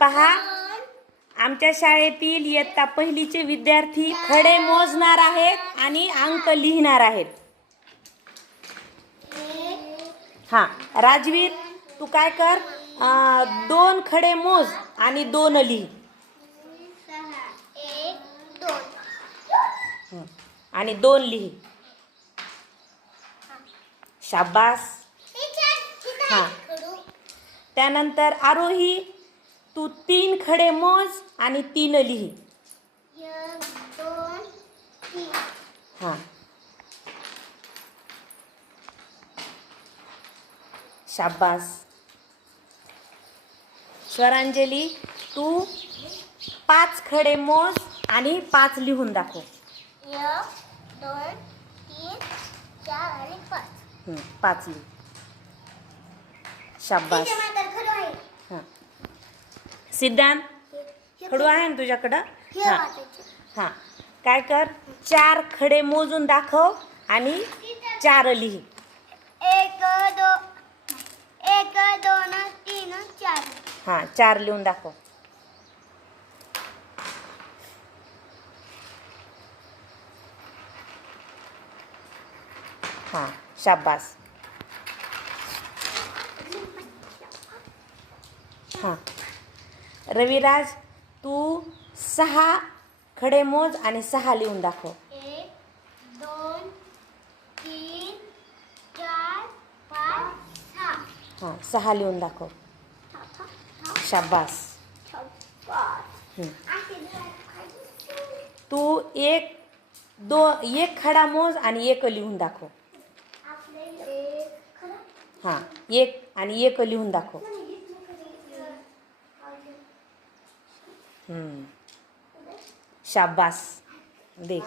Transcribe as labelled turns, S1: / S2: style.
S1: पहा. आमच्या शाळेतील इयत्ता पहिलीचे विद्यार्थी खडे मोजणार आहेत आणि अंक लिहिणार आहेत. हा राजवीर तू काय कर? अं, दोन खडे मोज आणि दोन लिही. आणि दोन लिही. शाबास. हा. त्यानंतर आरोही तू तीन खडे मोज आणि तीन लिही. हां. शाबास. स्वरांजली तू पाच खडे मोज आणि पाच लिहून दाखव.
S2: दोन तीन चार आणि पाच.
S1: पाच लिह. शाबास
S2: तिथे मात्र खरं आहे
S1: हां सिद्धांत? खडू आहे ना तुझ्याकडं?
S2: हे.
S1: हां. काय कर? चार खडे मोजून दाखव आणि चार लिही.
S2: एक दो एक दोन तीन चार.
S1: हां चार लिहून दाखव. हां शाबास. हां. रविराज तू सहा खडे मोज आणि सहा लिहून दाखव.
S2: एक दोन तीन चार पाच सहा.
S1: हां सहा लिहून दाखव. शाबास. हं. तू एक दो एक खडा मोज आणि एक लिहून दाखव. हां एक आणि एक लिहून दाखव हं. शाबास देख